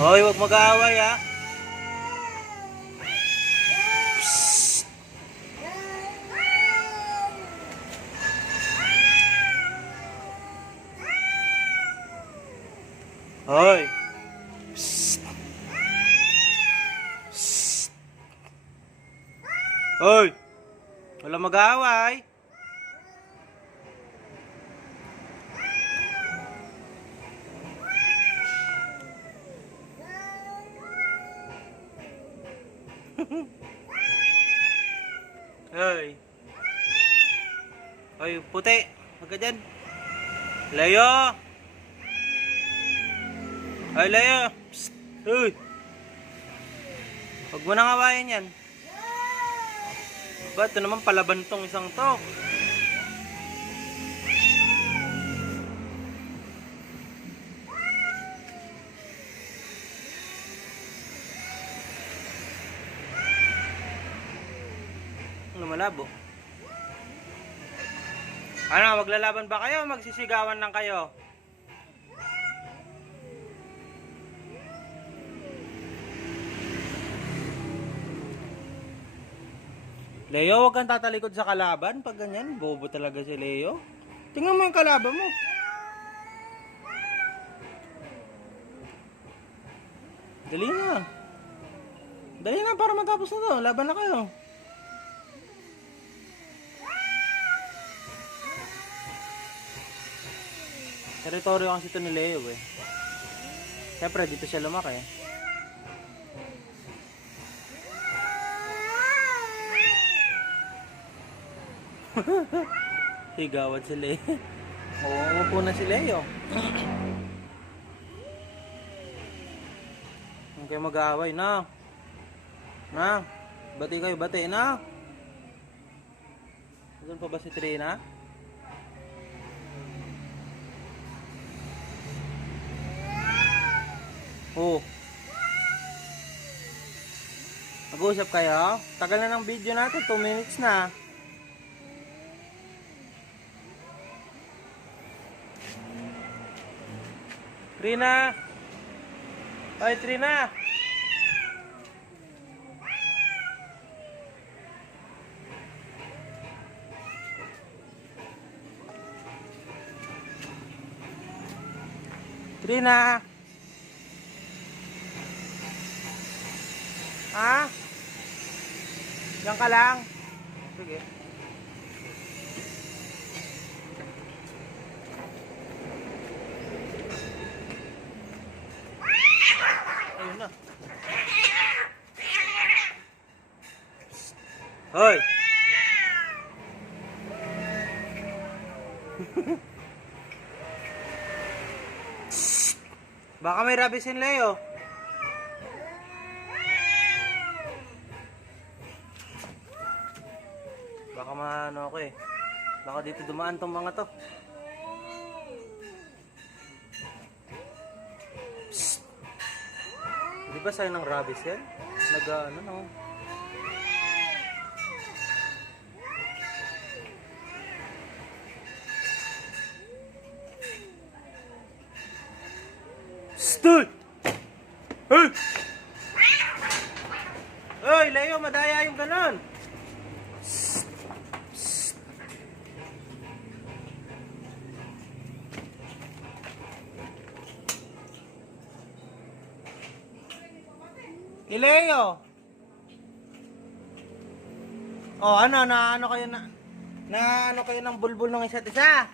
Hoy, huwag mag-aaway ha. Hoy. Psst. Psst. Hoy. Wala mag-aaway. Hoy. Hoy, puti. Huwag ka dyan. Layo. Hoy, layo. Psst. Hoy. Huwag mo nang awayin yan. Ba, ito naman palaban tong isang to. Malabo. Ano, maglalaban ba kayo? Magsisigawan lang kayo? Leo, wag kang tatalikod sa kalaban pag ganyan. Bobo talaga si Leo. Tingnan mo yung kalaban mo. Dali na. Dali na para matapos na to. Laban na kayo. Teritoryo kasi ito ni Leo eh. Siyempre dito siya lumaki. Higawad si Leo. Oo, umupo na si Leo. Huwag kayo mag-aaway na. Na, bati kayo, bati na. Doon pa ba si Trina? Oh. Mag-uusap kayo? Tagal na ng video natin, 2 minutes na. Trina! Hoy, Trina! Trina! Ha? Diyan ka lang? Sige. Ayun na. Hoy! Baka may rabies in Leo. Baka maano ako eh. Baka dito dumaan tong mga to. Psst. Di ba sa'yo ng rabies yan? Nag-ano no? Stoy! Hey! Hey, Leo, madaya yung ganon. Leo. Oh, ano kayo na ano kayo ng bulbul ng isa't isa?